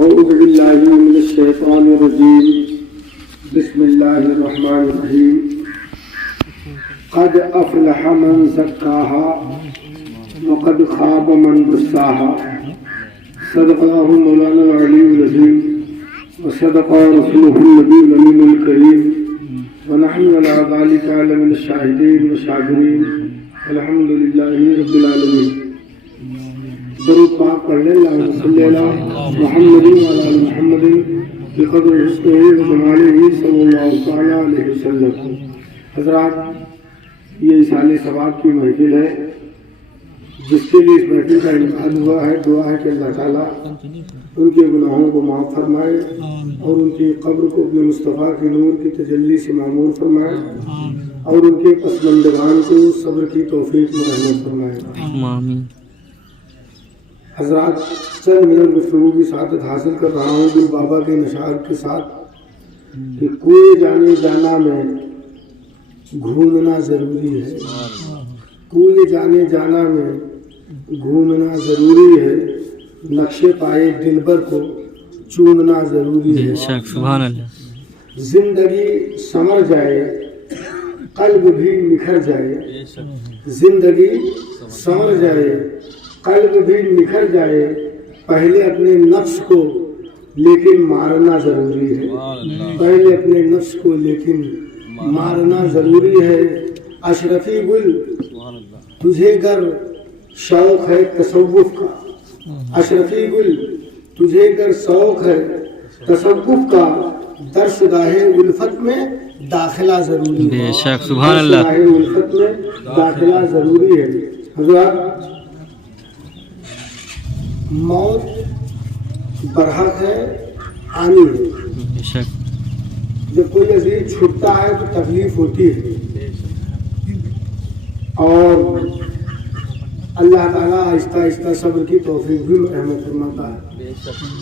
أعوذ بالله من الشيطان الرجيم بسم الله الرحمن الرحيم قد أفلح من زكاها وقد خاب من دساها صدق الله مولانا العلي العظيم وصدق رسوله النبي الأمين الكريم ونحن على ذلك من الشاهدين والشاكرين الحمد لله رب العالمين. درود پاک پڑھ لیں اللہم صلی علی محمد وعلی آل محمد بقدر حسنہ و جمالہ صلی اللہ تعالی علیہ وسلم. حضرات، یہ اصال ثواب کی محفل ہے جس کے لیے اس محفل کا انعقاد ہوا ہے. دعا ہے کہ اللہ تعالیٰ ان کے گناہوں کو معاف فرمائے اور ان کی قبر کو اپنے مصطفیٰ کے نور کی تجلی سے معمور فرمائے اور ان کے پسماندگان کو صبر کی توفیق میں رحمت فرمائے. حضرات، چند منٹ گفتگو کی سعادت حاصل کر رہا ہوں دل بابا کے نشار کے ساتھ کہ کوئے جانے جانا میں گھومنا ضروری ہے. کوئے جانے جانا میں گھومنا ضروری ہے. نقشے پائے دلبر کو چومنا ضروری ہے. سبحان اللہ. زندگی سمر جائے قلب بھی نکھر جائے. زندگی سمر جائے قلب بھی نکھر جائے. پہلے اپنے نفس کو لیکن مارنا ضروری ہے. پہلے اپنے نفس کو لیکن مارنا ضروری ہے. اشرفی گل تجھے گر شوق ہے تصوف کا. اشرفی گل تجھے گر شوق ہے تصوف کا. درس گاہ الفت میں داخلہ ضروری ہے. بے شک سبحان اللہ. درس گاہ الفت میں داخلہ ضروری ہے. حضرات، موت برحق ہے، آنی ہے. بے شک. جب کوئی عزیز چھٹتا ہے تو تکلیف ہوتی ہے اور اللہ تعالیٰ آہستہ آہستہ صبر کی توفیق بھی رحمت فرماتا ہے.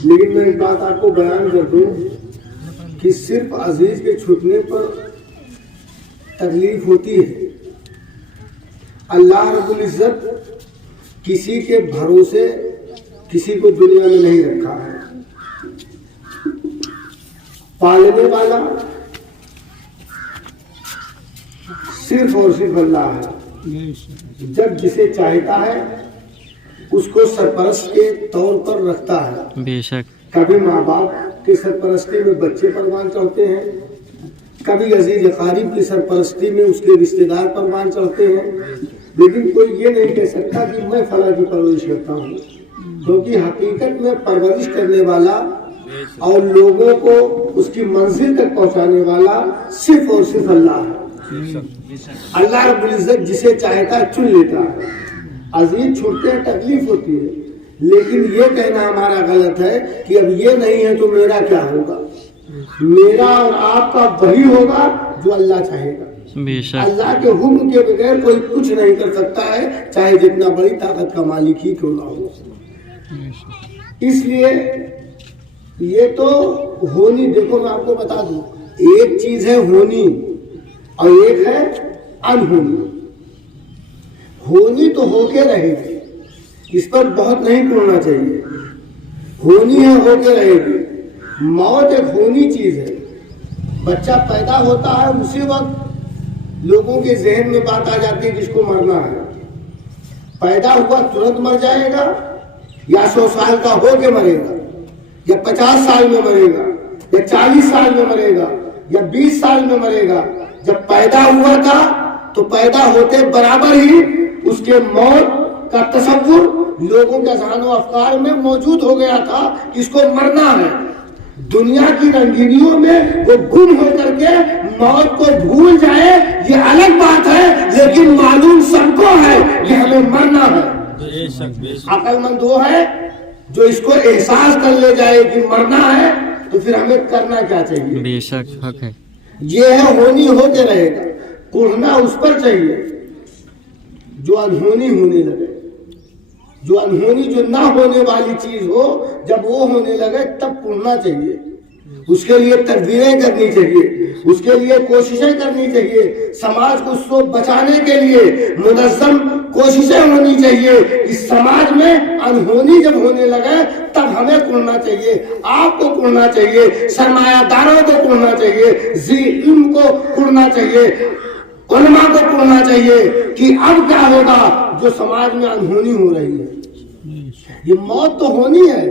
لیکن میں ایک بات آپ کو بیان کر دوں کہ صرف عزیز کے چھوٹنے پر تکلیف ہوتی ہے. اللہ رب العزت کسی کے بھروسے کسی کو دنیا میں نہیں رکھا ہے. پالنے والا صرف اور صرف اللہ ہے. جب جسے چاہتا ہے اس کو سرپرست کے طور پر رکھتا ہے. بے شک. کبھی ماں باپ کی سرپرستی میں بچے پروان چڑھتے ہیں، کبھی عزیز اقارب کی سرپرستی میں اس کے رشتہ دار پروان چڑھتے ہیں. لیکن کوئی یہ نہیں کہہ سکتا کہ میں فلاں کی پرورش کرتا ہوں، کیونکہ حقیقت میں پرورش کرنے والا اور لوگوں کو اس کی منزل تک پہنچانے والا صرف اور صرف اللہ ہے. اللہ رب العزت جسے چاہتا ہے چن لیتا ہے. عزیز چھوٹتے ہیں تکلیف ہوتی ہے، لیکن یہ کہنا ہمارا غلط ہے کہ اب یہ نہیں ہے تو میرا کیا ہوگا. میرا اور آپ کا وہی ہوگا جو اللہ چاہے گا. اللہ کے حکم کے بغیر کوئی کچھ نہیں کر سکتا ہے، چاہے جتنا بڑی طاقت کا مالک ہی کیوں نہ ہو. اس لیے یہ تو ہونی، دیکھو میں آپ کو بتا دوں، ایک چیز ہے ہونی اور ایک ہے انہونی. ہونی تو ہو کے رہے گی، اس پر بہت نہیں پڑنا چاہیے. ہونی ہے، ہو کے رہے گی. موت ایک ہونی چیز ہے. بچہ پیدا ہوتا ہے اسی وقت لوگوں کے ذہن میں بات آ جاتی ہے کہ اس کو مرنا ہے. پیدا ہوا ترنت مر جائے گا یا 100 سال کا ہو کے مرے گا یا 50 سال میں مرے گا یا 40 سال میں مرے گا یا 20 سال میں مرے گا. جب پیدا ہوا تھا تو پیدا ہوتے برابر ہی اس کے موت کا تصور لوگوں کے ذہن و افکار میں موجود ہو گیا تھا کہ اس کو مرنا ہے. دنیا کی رنگینیوں میں وہ گم ہو کر کے موت کو بھول جائے یہ الگ بات ہے، لیکن معلوم سب کو ہے کہ ہمیں مرنا ہے. عقل مند وہ ہے جو اس کو احساس کر لے جائے کہ مرنا ہے، تو پھر ہمیں کرنا کیا چاہیے. بے شک حق ہے. یہ ہے ہونی ہو کے رہے گا. کڑھنا اس پر چاہیے جو انہونی ہونے لگے. جو انہونی، جو نہ ہونے والی چیز ہو، جب وہ ہونے لگے تب پڑھنا چاہیے. اس کے لیے تدبیریں کرنی چاہیے، اس کے لیے کوششیں کرنی چاہیے. سماج کو اس کو بچانے کے لیے منظم کوششیں ہونی چاہیے. اس سماج میں انہونی جب ہونے لگے تب ہمیں کھلنا چاہیے، آپ کو کھلنا چاہیے، سرمایہ داروں کو کھلنا چاہیے، ذی علم کو کھلنا چاہیے، علماء کو کھلنا چاہیے کہ اب کیا ہوگا جو سماج میں انہونی ہو رہی ہے۔ یہ موت تو ہونی ہے،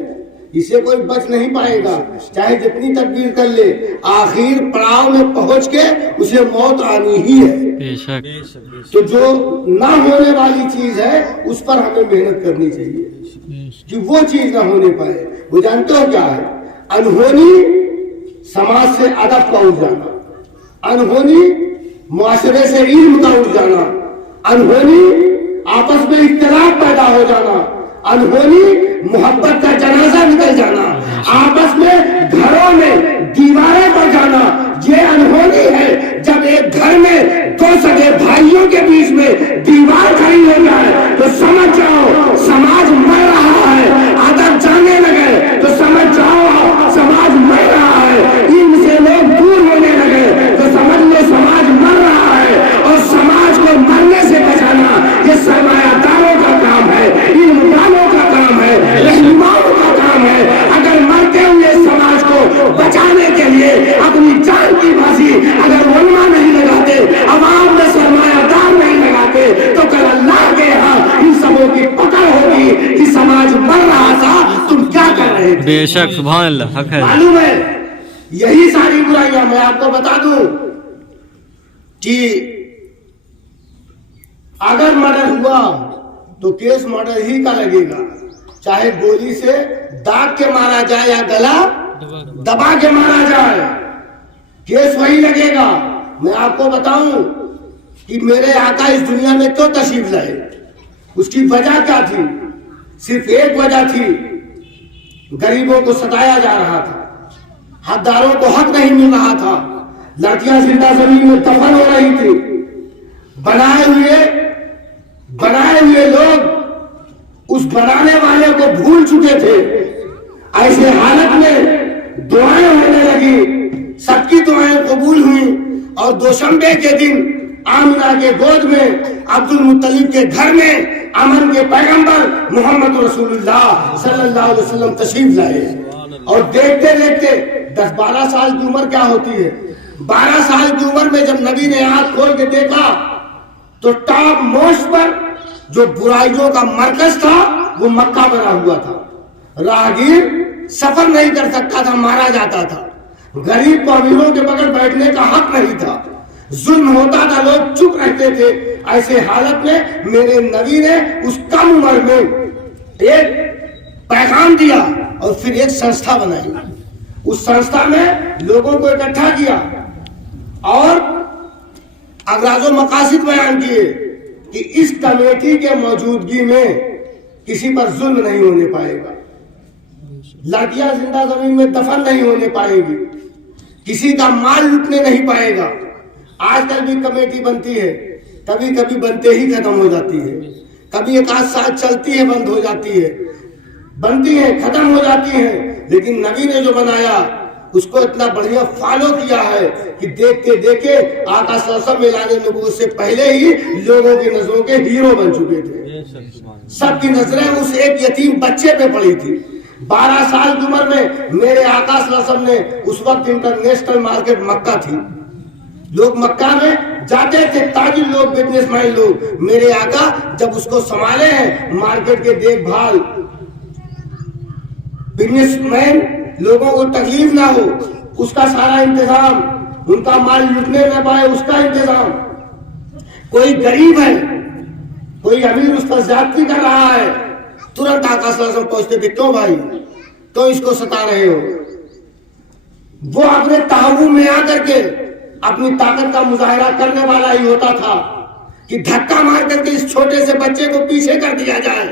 اسے کوئی بچ نہیں پائے گا، چاہے جتنی تدبیر کر لے، آخر پڑاؤ میں پہنچ کے اسے موت آنی ہی ہے۔ بے شک تو جو نہ ہونے والی چیز ہے اس پر ہمیں محنت کرنی چاہیے کہ وہ چیز نہ ہونے پائے۔ وہ جانتے ہو کیا ہے؟ انہونی سماج سے ادب کا اٹھ جانا، انہونی معاشرے سے علم کا اٹھ جانا، انہونی آپس میں اختلاف پیدا ہو جانا، انہونی محبت کا جنازہ نکل جانا، آپس میں گھروں میں دیواریں پڑ جانا، یہ انہونی ہے۔ جب ایک گھر میں دو سگے بھائیوں کے بیچ میں دیوار کھڑی ہو جائے تو سمجھ جاؤ سماج مر رہا ہے، ادب جانے لگے تو سمجھ جاؤ سماج مر رہا ہے، ان سے لوگ دور ہونے لگے تو سمجھ لو سماج مر رہا ہے۔ اور سماج کو مرنے سے بچانا یہ سرمایہ داروں کا کام ہے، علم والوں کا کام ہے، رہنماؤں کا کام ہے۔ اگر مرتے ہوئے سماج کو بچانے کے لیے اپنی جان کی بازی اگر علماء نہیں لگاتے، عوام میں سرمایہ دار نہیں لگاتے، تو کل اللہ کے یہاں ان سبوں کی پکڑ ہوگی کہ سماج مر رہا تھا، تم کیا کر رہے تھے۔ بے شک سبحان اللہ، حق ہے۔ معلوم ہے یہی ساری برائیاں، میں آپ کو بتا دوں کہ اگر مرڈر ہوا تو کیس مرڈر ہی کا لگے گا، چاہے گولی سے داغ کے مارا جائے یا گلا دبا کے مارا جائے، کیس وہی لگے گا۔ میں آپ کو بتاؤں کہ میرے آقا اس دنیا میں کیوں تشریف لائے، اس کی وجہ کیا تھی؟ صرف ایک وجہ تھی، غریبوں کو ستایا جا رہا تھا، حقداروں کو حق نہیں مل رہا تھا، لڑکیاں زندہ زمین میں دفن ہو رہی تھی، بنائے ہوئے لوگ اس بنانے والے کو بھول چکے تھے۔ ایسے حالت میں دعائیں ہونے لگی، سب کی دعائیں قبول ہوئیں، اور دوشنبے کے دن آمنہ کے گود میں عبد المطلب کے گھر میں امن کے پیغمبر محمد رسول اللہ صلی اللہ علیہ وسلم تشریف لائے۔ اور دیکھتے دیکھتے 10-12 سال کی عمر کیا ہوتی ہے، 12 سال کی عمر میں جب نبی نے آنکھ کھول کے دیکھا تو ٹاپ موسٹ پر جو برائیوں کا مرکز تھا وہ مکہ بنا ہوا تھا، راہگیر سفر نہیں کر سکتا تھا، مارا جاتا تھا، غریب کو امیروں کے بغیر بیٹھنے کا حق نہیں تھا، ظلم ہوتا تھا، لوگ چپ رہتے تھے۔ ایسے حالت میں میرے نبی نے اس کم عمر میں ایک پیغام دیا اور پھر ایک سنستھا بنائی، اس سنستھا میں لوگوں کو اکٹھا کیا اور اغراض و مقاصد بیان کیے کہ اس کمیٹی کے موجودگی میں کسی پر ظلم نہیں ہونے پائے گا، لڑکیاں زندہ زمین میں دفن نہیں ہونے پائے گی، کسی کا مال لوٹنے نہیں پائے گا۔ آج کل بھی کمیٹی بنتی ہے، کبھی کبھی بنتے ہی ختم ہو جاتی ہے، کبھی ایک آدھ سال چلتی ہے بند ہو جاتی ہے، بنتی ہے ختم ہو جاتی ہے، لیکن نبی نے جو بنایا اس کو اتنا بڑھیا فالو کیا ہے کہ دیکھتے دیکھے آقا صلی اللہ علیہ وسلم اعلان نبوت سے پہلے ہی لوگوں کی نظروں کے ہیرو بن چکے تھے۔ سب کی نظریں اس ایک یتیم بچے پہ پڑی تھی۔ 12 سال کی عمر میں میرے آقا صلی اللہ علیہ وسلم نے، اس وقت انٹرنیشنل مارکیٹ مکہ تھی، لوگ مکہ میں جاتے تھے، تاجر لوگ، بزنس مین لوگ، میرے آقا جب اس کو سنبھالے ہیں، مارکیٹ کے دیکھ بھال، بزنس مین لوگوں کو تکلیف نہ ہو اس کا سارا انتظام، ان کا مال لوٹنے نہ پائے اس کا انتظام، کوئی غریب ہے، کوئی امیر اس پر زیادتی کر رہا ہے، ترنت آقا صلی اللہ علیہ وسلم پہنچتے تھے، کیوں بھائی کیوں اس کو ستا رہے ہو؟ وہ اپنے تعاون میں آ کر کے اپنی طاقت کا مظاہرہ کرنے والا ہی ہوتا تھا کہ دھکا مار کر کے اس چھوٹے سے بچے کو پیچھے کر دیا جائے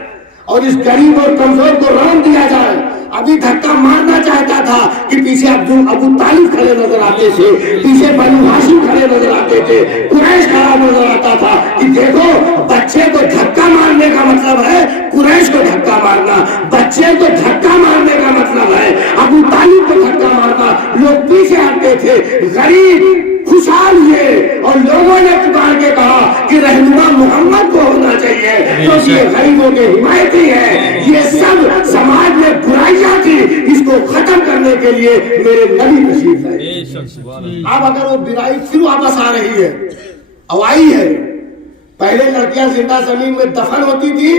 اور اس غریب اور کمزور کو رون دیا جائے۔ ابھی دھکا مارنا چاہتا تھا کہ پیچھے ابو طالب کھڑے نظر آتے تھے، پیچھے بنو ہاشم کھڑے نظر آتے تھے، قریش کھڑا نظر آتا تھا کہ دیکھو بچے کو دھکا مارنے کا مطلب ہے قریش کو دھکا مارنا، بچے کو دھکا مارنے کا مطلب ہے ابو طالب کو دھکا مارنا۔ لوگ پیچھے ہٹتے تھے، غریب خوشحال ہوئے اور لوگوں نے پکار کے کہا کہ رہنما محمد کو ہونا چاہیے، کیونکہ یہ غریبوں کے حمایتی ہے۔ یہ سب سماج میں برائیاں تھی، اس کو ختم کرنے کے لیے میرے نبی تشریف لائے۔ اب اگر وہ برائی پھر واپس آ رہی ہے، اب آئی ہے، پہلے لڑکیاں زندہ زمین میں دفن ہوتی تھی،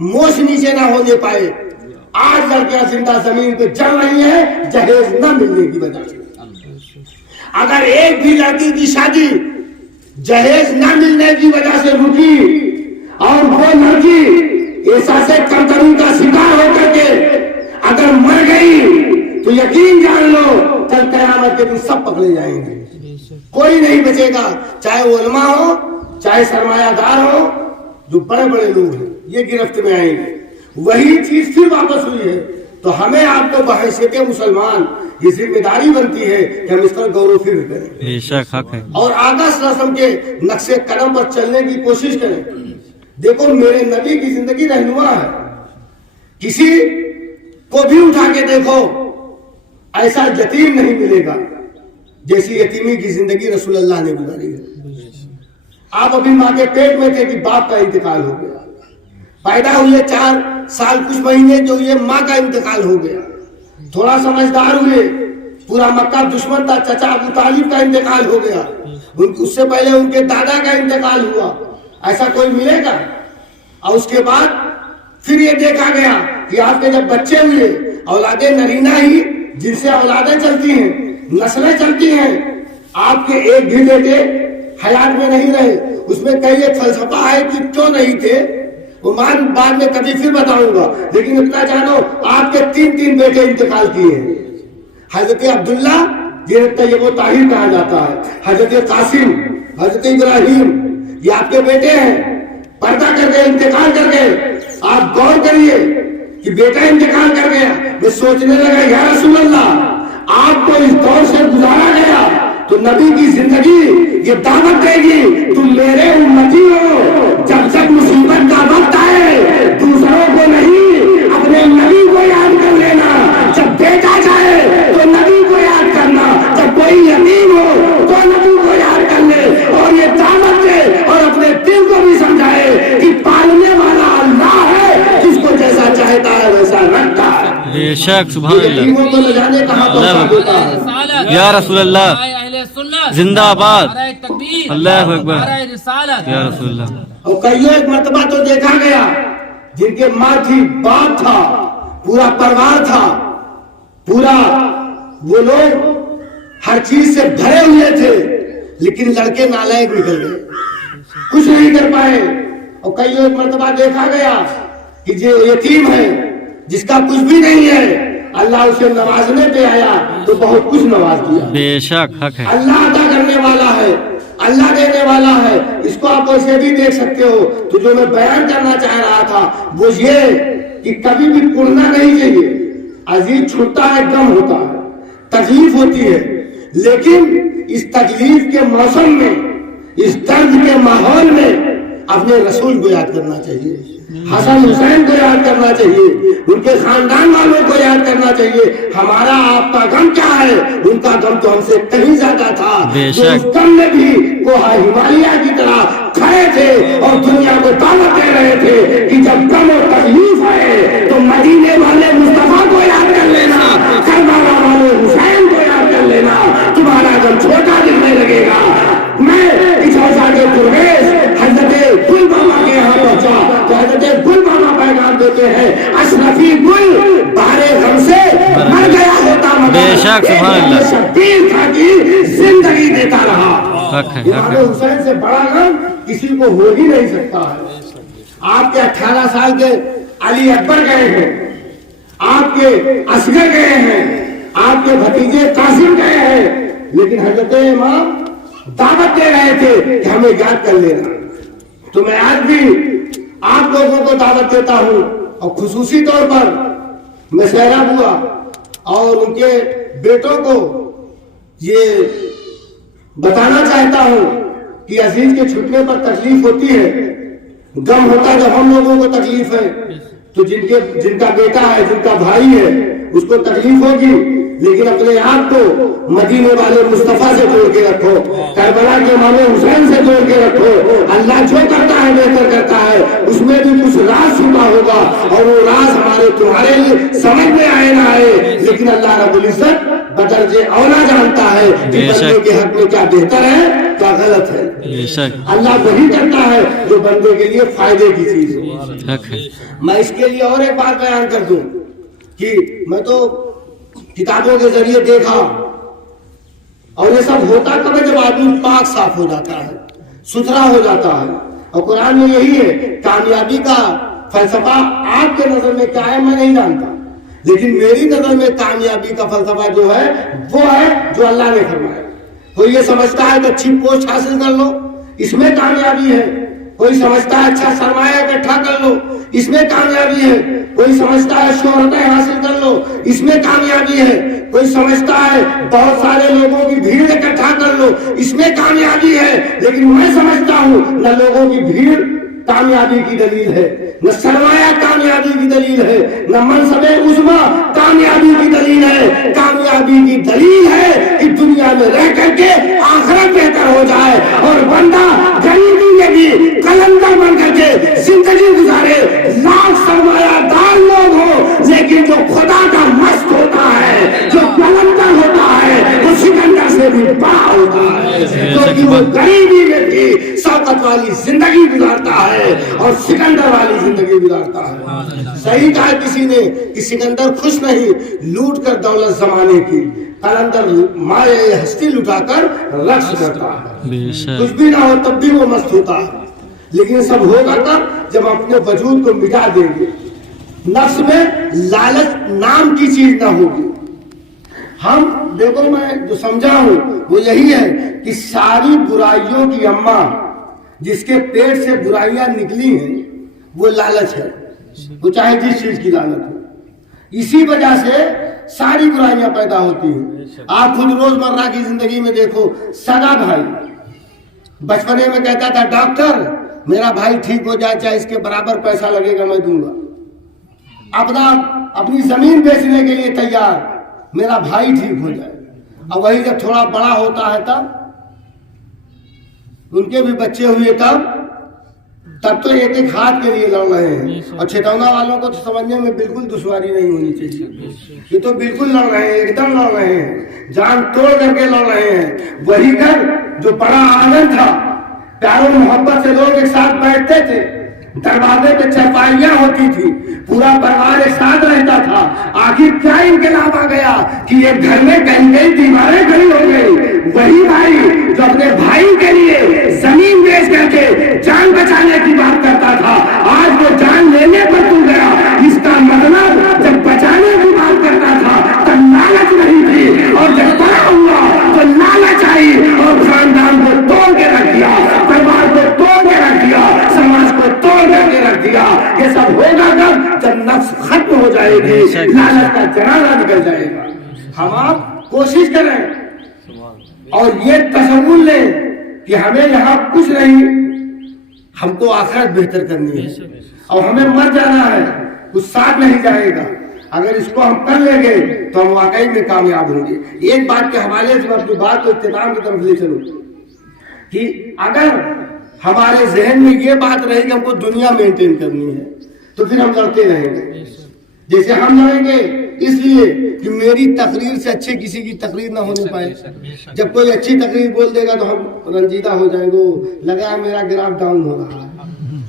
موچ نیچے نہ ہونے پائے، آج لڑکیاں زندہ زمین پہ جل رہی ہیں جہیز نہ ملنے کی وجہ سے۔ اگر ایک بھی لڑکی کی شادی جہیز نہ ملنے کی وجہ سے رکی اور وہ لڑکی احساس کمتری کا شکار ہو کر کے اگر مر گئی تو یقین جان لو کل قیامت کے دن سب پکڑے جائیں گے، کوئی نہیں بچے گا، چاہے وہ علماء ہو چاہے سرمایہ دار ہو، جو بڑے بڑے لوگ ہیں یہ گرفت میں آئیں گے۔ وہی چیز پھر واپس ہوئی ہے، تو ہمیں آپ کو بحیثیت مسلمان یہ ذمہ داری بنتی ہے کہ ہم اس پر غور و فکر کریں، بے شک حق ہے، اور آقا صلی اللہ علیہ وسلم کے نقش قدم پر چلنے کی کوشش کریں۔ دیکھو میرے نبی کی زندگی رہنما ہے، کسی کو بھی اٹھا کے دیکھو ایسا یتیم نہیں ملے گا جیسی یتیمی کی زندگی رسول اللہ نے گزاری ہے۔ آپ ابھی ماں کے پیٹ میں تھے کہ باپ کا انتقال ہو گیا، پیدا ہوئے 4 سال کچھ مہینے جو یہ ماں کا انتقال ہو گیا، تھوڑا سمجھدار ہوئے، پورا مکہ دشمن تھا، چچا ابو طالب کا انتقال ہو گیا، اس سے پہلے ان کے دادا کا انتقال ہوا، ایسا کوئی ملے گا؟ اور اس کے بعد پھر یہ دیکھا گیا کہ آپ کے جب بچے ہوئے، اولادیں نرینہ ہی جن سے اولادیں چلتی ہیں، نسلیں چلتی ہیں، آپ کے ایک بھی بیٹے حیات میں نہیں رہے۔ اس میں کئی ایک فلسفہ ہے کہ کیوں نہیں تھے، وہ بعد میں کبھی پھر بتاؤں گا، لیکن اتنا جانو آپ کے 3 بیٹے انتقال کیے ہیں۔ حضرت عبداللہ جنہیں طیب و طاہر کہا جاتا ہے، حضرت قاسم، حضرت ابراہیم، یہ آپ کے بیٹے ہیں، پردہ کر گئے، انتقال کر گئے۔ آپ غور کریے کہ بیٹا انتقال کر گیا، میں سوچنے لگا یا رسول اللہ آپ کو اس دور سے گزارا گیا تو نبی کی زندگی یہ دعوت دے گی، تم میرے امتی ہو، جب جب مصیبت کا وقت آئے دوسروں کو نہیں اپنے نبی کو یاد کر لینا، جب بیٹا جائے تو نبی کو یاد کرنا، جب کوئی یتیم ہو تو نبی کو یاد کر لے، اور یہ دعوت دے اور اپنے دل کو بھی سمجھائے کہ پالنے والا اللہ ہے، جس کو جیسا چاہتا ہے ویسا رکھتا ہے۔ بے شک سبحان اللہ، یتیموں کو لے جانے کہاں پہنچا دیتا ہے۔ یا رسول اللہ زندہ آباد، اللہ اکبر، یا رسول اللہ۔ اور کئی ایک مرتبہ تو دیکھا گیا جن کے ماں تھی، باپ تھا، پورا پریوار تھا، پورا وہ لوگ ہر چیز سے بھرے ہوئے تھے، لیکن لڑکے نالائق نکل گئے، کچھ نہیں کر پائے۔ اور کئی ایک مرتبہ دیکھا گیا کہ جو یتیم ہے جس کا کچھ بھی نہیں ہے، اللہ اسے نوازنے پہ آیا تو بہت کچھ نواز دیا۔ بے شک حق ہے، اللہ عطا کرنے والا ہے، اللہ دینے والا ہے، اس کو آپ ایسے بھی دیکھ سکتے ہو۔ تو جو میں بیان کرنا چاہ رہا تھا وہ یہ کہ کبھی بھی کڑنا نہیں چاہیے۔ عزیز چھوٹا ہے، غم ہوتا ہے، تکلیف ہوتی ہے، لیکن اس تکلیف کے موسم میں، اس درد کے ماحول میں اپنے رسول کو یاد کرنا چاہیے، حسن حسین کو یاد کرنا چاہیے، ان کے خاندان والوں کو یاد کرنا چاہیے۔ ہمارا آپ کا غم کیا ہے، ان کا غم تو ہم سے کہیں زیادہ تھا، جو اس غم میں بھی کوہ ہمالیہ کی طرح کھڑے تھے اور دنیا کو دعوت دے رہے تھے کہ جب غم اور تکلیف آئے تو مدینے والے مصطفیٰ کو یاد کر لینا، کربلا والے حسین کو یاد کر لینا، تمہارا غم چھوٹا دکھنے لگے گا۔ میں پچھوسا کے پرویش حضرت گل بابا کے یہاں پہنچا تو حضرت گل بابا پیغام دیتے ہیں، اشرفی گل بہرے غم سے مر گیا ہوتا مگر ایک شبیر تھا کہ زندگی دیتا رہا۔ امام حسین سے بڑا غم کسی کو ہو ہی نہیں سکتا ہے۔ آپ کے 18 سال کے علی اکبر گئے ہیں، آپ کے اصغر گئے ہیں، آپ کے بھتیجے قاسم گئے ہیں، لیکن حضرت امام دعوت دے رہے تھے کہ ہمیں یاد کر لینا۔ تو میں آج بھی آپ لوگوں کو دعوت دیتا ہوں، اور خصوصی طور پر میں سیراب ہوا اور ان کے بیٹوں کو یہ بتانا چاہتا ہوں کہ عزیز کے چھٹنے پر تکلیف ہوتی ہے، غم ہوتا ہے جب ہم لوگوں کو تکلیف ہے، تو جن کا بیٹا ہے، جن کا بھائی ہے، اس کو تکلیف ہوگی، لیکن اپنے آپ کو مدینے والے مصطفیٰ سے جوڑ کے رکھو، کربلا کے امام حسین سے جوڑ کے رکھو۔ اللہ جو کرتا ہے بہتر کرتا ہے، اس میں بھی کچھ راز چھپا ہوگا، اور وہ راز ہمارے تمہارے لیے سمجھ میں آئے نہ آئے، لیکن اللہ رب العزت بدرجے اولا جانتا ہے کہ بندے کے حق میں کیا بہتر ہے کیا غلط ہے۔ اللہ وہی کرتا ہے جو بندے کے لیے فائدے کی چیز ہو۔ میں اس کے لیے اور ایک بات بیان کر دوں کہ میں تو کتابوں کے ذریعے دیکھا، اور یہ سب ہوتا کب ہے؟ جب آدمی پاک صاف ہو جاتا ہے، ستھرا ہو جاتا ہے۔ اور قرآن میں یہی ہے، کامیابی کا فلسفہ آپ کے نظر میں کیا ہے میں نہیں جانتا، لیکن میری نظر میں کامیابی کا فلسفہ جو ہے وہ ہے جو اللہ نے فرمایا۔ کوئی یہ سمجھتا ہے کہ اچھی پوسٹ حاصل کر لو، اس میں کامیابی ہے۔ کوئی سمجھتا ہے اچھا سرمایہ اکٹھا کر لو، اس میں کامیابی ہے۔ کوئی سمجھتا ہے شہرتیں حاصل کر لو، اس میں کامیابی ہے۔ کوئی سمجھتا ہے بہت سارے لوگوں کی بھیڑ اکٹھا کر لو، اس میں کامیابی ہے۔ لیکن میں سمجھتا ہوں نہ لوگوں کی بھیڑ کامیابی کی دلیل ہے، نہ سرمایہ کامیابی کی دلیل ہے، نہ منصب عظما کامیابی کی دلیل ہے۔ کامیابی کی دلیل ہے کہ دنیا میں رہ کر کے آخرت بہتر ہو جائے، اور بندہ غریبی میں بھی قلندر بن کر کے زندگی گزارے۔ لاکھ سرمایہ دار لوگ ہوں، لیکن جو خدا کا مست ہوتا ہے، جو قلندر ہوتا ہے، وہ سکندر سے بھی بڑا ہوتا ہے، کیونکہ وہ غریبی میں بھی شوکت والی زندگی گزارتا ہے اور سکندر والی زندگی گزارتا ہے۔ صحیح کہا کسی نے کہ سکندر خوش نہیں لوٹ کر دولت زمانے کی، قلندر مائے ہستی لٹا کر رقص کرتا ہے۔ کچھ بھی نہ ہو تب بھی وہ مست ہوتا ہے، لیکن سب ہوگا تب جب اپنے وجود کو مٹا دیں گے، نفس میں لالچ نام کی چیز نہ ہوگی۔ ہم دیکھو، میں جو سمجھا ہوں وہ یہی ہے کہ ساری برائیوں کی اماں جس کے پیٹ سے برائیاں نکلی ہیں وہ لالچ ہے، وہ چاہے جس چیز کی لالچ ہو۔ اسی وجہ سے ساری برائیاں پیدا ہوتی ہیں۔ آپ خود روزمرہ کی زندگی میں دیکھو، سگا بھائی بچپنے میں کہتا تھا ڈاکٹر میرا بھائی ٹھیک ہو جائے، چاہے اس کے برابر پیسہ لگے گا میں دوں گا۔ اپنی زمین بیچنے کے لیے تیار، میرا بھائی ٹھیک ہو جائے۔ اور وہی جب تھوڑا بڑا ہوتا ہے تب ان کے بھی بچے ہوئے، تب تو ایک ایک ہاتھ کے لیے لڑ رہے ہیں۔ اور چھتونا والوں کو تو سمجھنے میں بالکل دشواری نہیں ہونی چاہیے، یہ تو بالکل لڑ رہے ہیں، ایک دم لڑ رہے ہیں، جان توڑ کر کے لڑ رہے ہیں۔ وہی گھر جو بڑا آنند تھا، پیار و محبت سے لوگ ایک ساتھ بیٹھتے تھے، دروازے پہ چرپائیاں ہوتی تھی، پورا پریوار ایک ساتھ رہتا تھا۔ آخر کیا انقلاب آ گیا کہ یہ گھر میں کہیں کہیں دیواریں کھڑی ہو گئی۔ وہی بھائی جو اپنے بھائی کے لیے زمین بیچ کر کے جان بچانے کی بات کرتا تھا، آج وہ جان لینے پر تو گیا۔ اس کا مطلب جب بچانے کی بات کرتا تھا تب لالچ نہیں تھی، اور جب بڑا ہوا تو لالچ آئی اور خاندان کو توڑ کے رکھ دیا، پریوار کو توڑ کے رکھ دیا، سماج کو توڑ کے رکھ دیا۔ یہ سب ہوگا کب؟ جب نفس ختم ہو جائے گی، لالچ کا جنازہ نکل جائے گا۔ ہم آپ کوشش کریں اور یہ تصور لیں کہ ہمیں یہاں کچھ نہیں، ہم کو آخرت بہتر کرنی ہے اور ہمیں مر جانا ہے، کچھ ساتھ نہیں جائے گا۔ اگر اس کو ہم کر لیں گے تو ہم واقعی میں کامیاب ہوں گے۔ ایک بات کے حوالے سے اپنی بات کو اختتام کی طرف لے چلوں کہ اگر ہمارے ذہن میں یہ بات رہے کہ ہم کو دنیا مینٹین کرنی ہے تو پھر ہم لڑتے رہیں گے۔ جیسے ہم لڑیں گے اس لیے کہ میری تقریر سے اچھے کسی کی تقریر نہ ہونے پائے۔ جب کوئی اچھی تقریر بول دے گا تو ہم رنجیدہ ہو جائیں گے، لگا میرا گراف ڈاؤن ہو رہا ہے،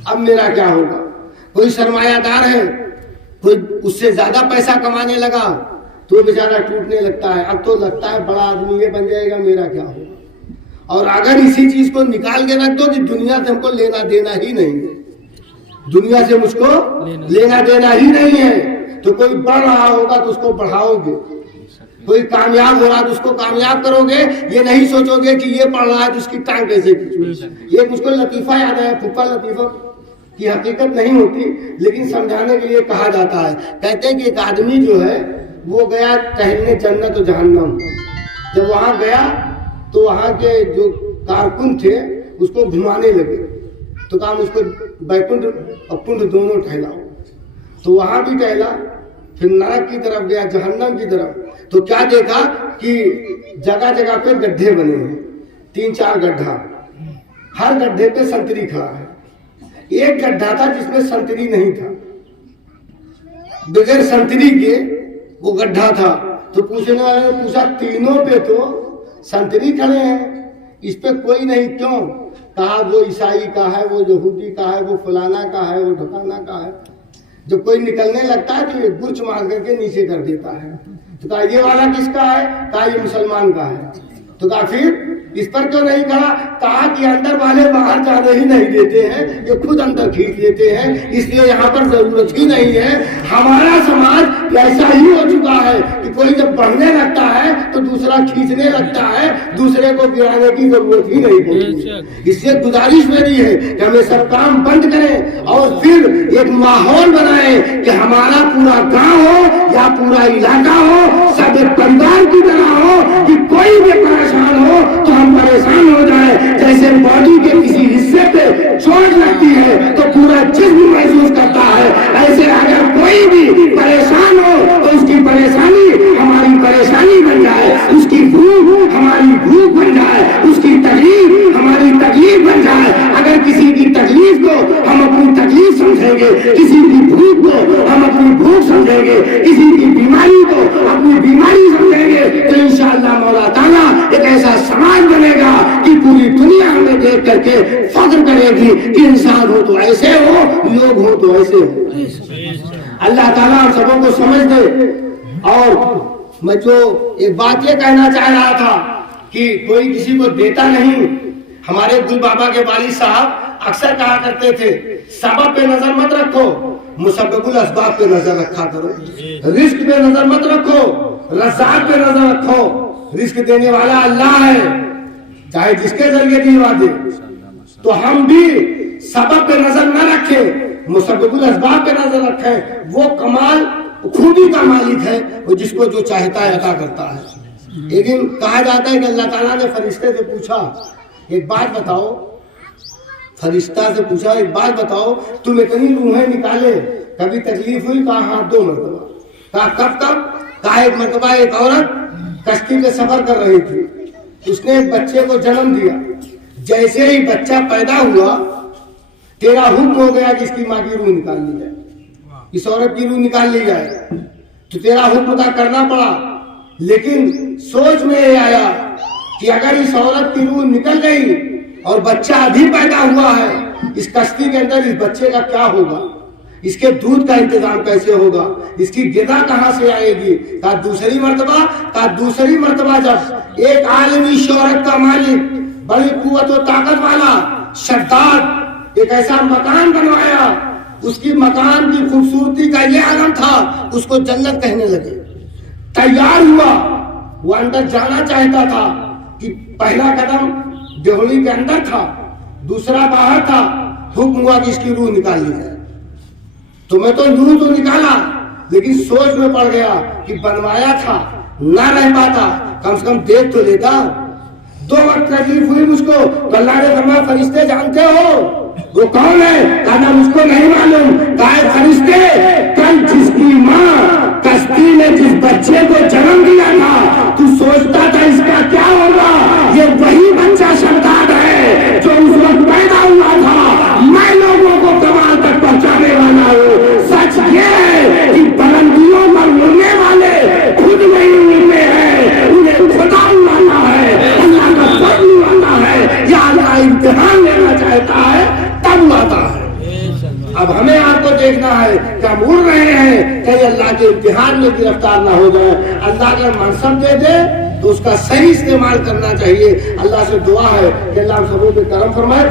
اب میرا کیا ہوگا۔ کوئی سرمایہ دار ہے، کوئی اس سے زیادہ پیسہ کمانے لگا تو وہ بیچارہ ٹوٹنے لگتا ہے، اب تو لگتا ہے بڑا آدمی یہ بن جائے گا، میرا کیا ہوگا۔ اور اگر اسی چیز کو نکال کے رکھ دو کہ دنیا سے ہم کو لینا دینا ہی نہیں ہے، دنیا سے مجھ کو لینا دینا ہی نہیں ہے، تو کوئی بڑھ رہا ہوگا تو اس کو بڑھاؤ گے، کوئی کامیاب ہو رہا تو اس کو کامیاب کرو گے۔ یہ نہیں سوچو گے کہ یہ پڑھ رہا ہے تو اس کی ٹانگ کیسے کھینچو۔ یہ مجھ کو لطیفہ یاد ہے، پھپھا لطیفہ کی حقیقت نہیں ہوتی لیکن سمجھانے کے لیے کہا جاتا ہے۔ کہتے ہیں کہ ایک آدمی جو ہے وہ گیا ٹہلنے جنت و جہنم، جب وہاں گیا تو وہاں کے جو کارکن تھے اس کو گھمانے لگے، تو کہا اس کو بیکنٹھ اور کنڈ دونوں ٹہلاؤ، تو وہاں بھی ٹہلا، پھر نرک کی طرف گیا، جہنم کی طرف، تو کیا دیکھا کہ جگہ جگہ پہ گڈھے بنے ہیں، 3-4 گڈھا، ہر گڈھے پہ سنتری کھڑا ہے۔ ایک گڈھا تھا جس میں سنتری نہیں تھا، بغیر سنتری کے وہ گڈھا تھا۔ تو پوچھنے والے نے پوچھا تینوں پہ تو سنتری کھڑے ہیں، اس پہ کوئی نہیں کیوں؟ کہا وہ عیسائی کا ہے، وہ یہودی کا ہے، وہ فلانا کا ہے، وہ ڈھکانا کا ہے۔ جب کوئی نکلنے لگتا ہے تو یہ گرچ مار کر کے نیچے کر دیتا ہے۔ تو کہا یہ والا کس کا ہے؟ کہا یہ مسلمان کا ہے۔ تو کہا پھر اس پر کیوں نہیں کہا؟ کہا کہ اندر والے باہر جانے ہی نہیں دیتے ہیں، یہ خود اندر کھینچ لیتے ہیں، اس لیے یہاں پر ضرورت ہی نہیں ہے۔ ہمارا سماج ایسا ہی ہو چکا ہے کہ کوئی جب بڑھنے لگتا ہے تو دوسرا کھینچنے لگتا ہے، دوسرے کو گرانے کی ضرورت ہی نہیں پڑتی۔ اس سے گزارش میری ہے کہ ہمیں سب کام بند کریں اور پھر ایک ماحول بنائیں کہ ہمارا پورا گاؤں ہو یا پورا علاقہ ہو، سب ایک پریوار کی طرح ہو کہ کوئی بھی پریشان ہو تو ہم پریشان ہو جائیں۔ جیسے باڈی کے کسی حصے پہ چوٹ لگتی ہے تو پورا جسم محسوس کرتا ہے، ایسے اگر کوئی بھی پریشان ہو تو اس کی پریشانی ہماری پریشانی بن جائے، اس کی بھوک ہماری بھوک بن جائے، اس کی تکلیف ہماری تکلیف بن جائے۔ اگر کسی کی تکلیف کو ہم اپنی تکلیف سمجھیں گے، کسی کی بھوک کو ہم اپنی بھوک سمجھیں گے، کسی کی بیماری کو اپنی بیماری سمجھیں گے، تو انشاءاللہ مولا تعالیٰ ایک ایسا سماج بنے گا کہ پوری دنیا ہمیں دیکھ کر کے فخر کرے گی کہ انسان ہو تو ایسے ہو، لوگ ہو تو ایسے ہو۔ اللہ تعالیٰ ہم سبوں کو سمجھ دے۔ اور میں جو ایک بات یہ کہنا چاہ رہا تھا کہ کوئی کسی کو دیتا نہیں۔ ہمارے گل بابا کے والد صاحب اکثر کہا کرتے تھے سبب پہ نظر مت رکھو، مسبب الاسباب پہ نظر رکھا کرو۔ رزق پہ نظر مت رکھو، رزاق پہ نظر رکھو۔ رزق دینے والا اللہ ہے، چاہے جس کے ذریعے دلوا دے۔ تو ہم بھی سبب پہ نظر نہ رکھیں، مسبب الاسباب پہ نظر رکھیں۔ وہ کمال خود ہی کا مالک ہے، وہ جس کو جو چاہتا ہے عطا کرتا ہے۔ لیکن کہا جاتا ہے کہ اللہ تعالیٰ نے فرشتے سے پوچھا ایک بات بتاؤ، فرشتہ سے پوچھا ایک بات بتاؤ، تم اتنی روحیں نکالے کبھی تکلیف ہوئی؟ کہا ہاں 2 مرتبہ۔ کہا کب کب؟ کہا ایک مرتبہ ایک عورت کشتی میں سفر کر رہی تھی، اس نے ایک بچے کو جنم دیا۔ جیسے ہی بچہ پیدا ہوا تیرا حکم ہو گیا کہ اس کی ماں کی روح نکال لی جائے، اس عورت کی روح نکال لی جائے، تو تیرا حکم ادا کرنا پڑا۔ لیکن سوچ میں یہ آیا کہ اگر اس عورت کی روح نکل گئی اور بچہ ابھی پیدا ہوا ہے، اس کشتی کے اندر اس بچے کا کیا ہوگا؟ اس کے دودھ کا انتظام کیسے ہوگا؟ اس کی غذا کہاں سے آئے گی؟ کہا دوسری مرتبہ جب ایک عالمی شہرت کا مالک، بڑی قوت و طاقت والا، شداد ایک ایسا مکان بنوایا، اس کی مکان کی خوبصورتی کا یہ عالم تھا، اس کو جنت کہنے لگے۔ تیار ہوا، وہ اندر جانا چاہتا تھا کہ پہلا قدم دیولی کے اندر تھا، دوسرا باہر تھا۔ حکم ہوا کہ اس کی روح نکال لی جائے۔ تو میں تو روح تو نکالا، لیکن سوچ میں پڑ گیا کہ بنوایا تھا، نہ رہ پاتا، کم سے کم دیکھ تو لیتا۔ 2 وقت تکلیف ہوئی مجھ کو، تو اللہ نے فرمایا فرشتے جانتے ہو وہ کون ہے؟ کہا مجھ کو نہیں معلوم۔ کہا فرشتے کل جس کی ماں کشتی میں جس بچے کو جنم دیا تھا، تو سوچتا تھا اس کا کیا ہوگا، یہ وہی بچہ شداد ہے جو اس وقت پیدا ہوا تھا۔ میں لوگوں کو کمال تک پہنچانے والا ہوں۔ سچ یہ ہے کہ بلندیوں پر اڑنے والے خود نہیں اڑتے ہیں، انہیں خدا اڑانا ہے، اللہ کا فضل اڑانا ہے، یا اللہ امتحان لینا چاہتا ہے تب اڑاتا ہے۔ اب ہمیں آپ کو دیکھنا ہے کہ ہم اڑ رہے ہیں، کہیں اللہ کے امتحان میں گرفتار نہ ہو جائے۔ اللہ کا منصب دے دے تو اس کا صحیح استعمال کرنا چاہیے۔ اللہ سے دعا ہے کہ اللہ ہم سبوں پہ کرم فرمائے۔